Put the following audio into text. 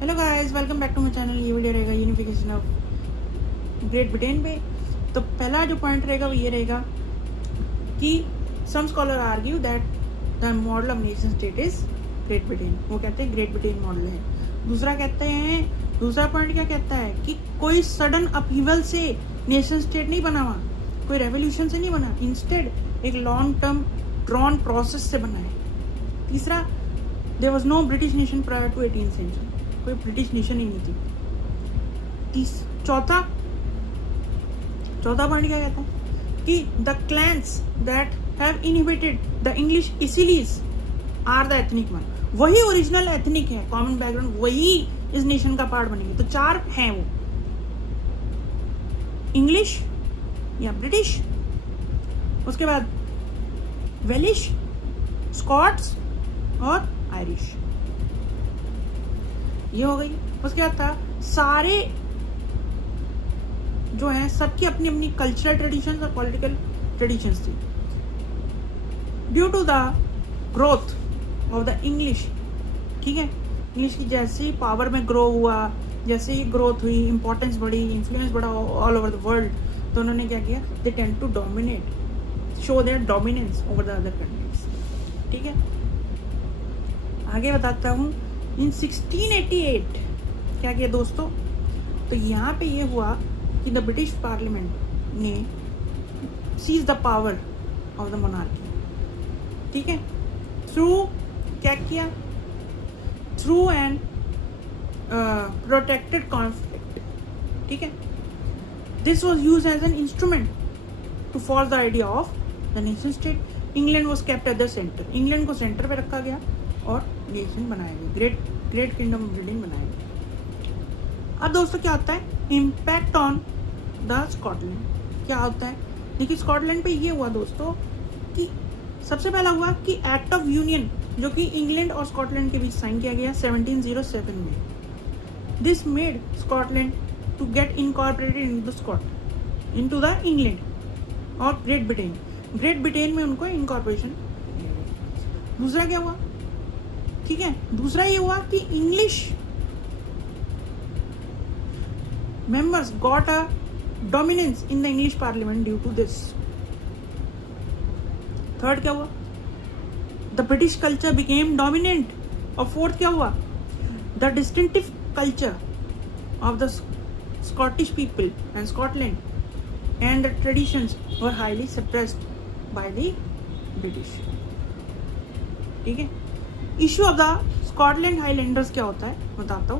Hello guys, welcome back to my channel. ये video रहेगा unification of Great Britain पे। तो पहला जो पॉइंट रहेगा वो ये रहेगा कि some scholar argue that the model of nation state is Great Britain. वो कहते हैं ग्रेट ब्रिटेन मॉडल है। दूसरा पॉइंट क्या कहता है कि कोई सडन अपहीवल से नेशन स्टेट नहीं बना हुआ, कोई रेवोल्यूशन से नहीं बना, इंस्टेड एक लॉन्ग टर्म ड्रॉन प्रोसेस से बना है। तीसरा, there was no British nation prior to 18th century, कोई ब्रिटिश नेशन ही नहीं थी। चौथा पॉइंट क्या कहता है कि the clans that have inhibited the English isles are the ethnic one. वही ओरिजिनल एथनिक है, कॉमन बैकग्राउंड वही इस नेशन का पार्ट बनेंगे। तो चार हैं वो, इंग्लिश या ब्रिटिश, उसके बाद वेलिश, स्कॉट्स और आयरिश। ये हो गई। उसके बाद था सारे जो हैं सबकी अपनी अपनी कल्चरल ट्रेडिशंस और पॉलिटिकल ट्रेडिशंस थी। Due to the growth of the English, ठीक है, इंग्लिश की जैसे ही पावर में ग्रो हुआ, जैसे ही ग्रोथ हुई, इंपॉर्टेंस बढ़ी, इन्फ्लुएंस बढ़ा ऑल ओवर द वर्ल्ड, तो उन्होंने क्या किया, they tend to dominate, show their dominance over the other countries. ठीक है, आगे बताता हूँ। इन 1688 क्या किया दोस्तों, तो यहाँ पे ये हुआ कि द ब्रिटिश पार्लियामेंट ने seize the power of the monarchy. ठीक है, थ्रू क्या किया, थ्रू एन प्रोटेक्टेड कॉन्फ्लिक्ट। ठीक है, this was use as an instrument to force the idea of the nation state. England was kept at the centre, England को centre पे रखा गया और नेशन बनाया गया, ग्रेट किंगडम ऑफ ब्रिटेन बनाया गया। अब दोस्तों क्या होता है, इम्पैक्ट ऑन द स्कॉटलैंड। क्या होता है, देखिए स्कॉटलैंड पे ये हुआ दोस्तों कि सबसे पहला हुआ कि एक्ट ऑफ यूनियन जो कि इंग्लैंड और स्कॉटलैंड के बीच साइन किया गया 1707 में। This made Scotland to get incorporated into the England और ग्रेट ब्रिटेन में उनको इनकॉर्पोरेशन। दूसरा क्या हुआ, ठीक है, दूसरा ये हुआ कि English members got a dominance in the English parliament due to this. Third क्या हुआ, the British culture became dominant. और फोर्थ क्या हुआ, the distinctive culture of the Scottish people and Scotland and the traditions were highly suppressed by the British. ठीक है, issue of the Scotland Highlanders क्या होता है बताता हूँ।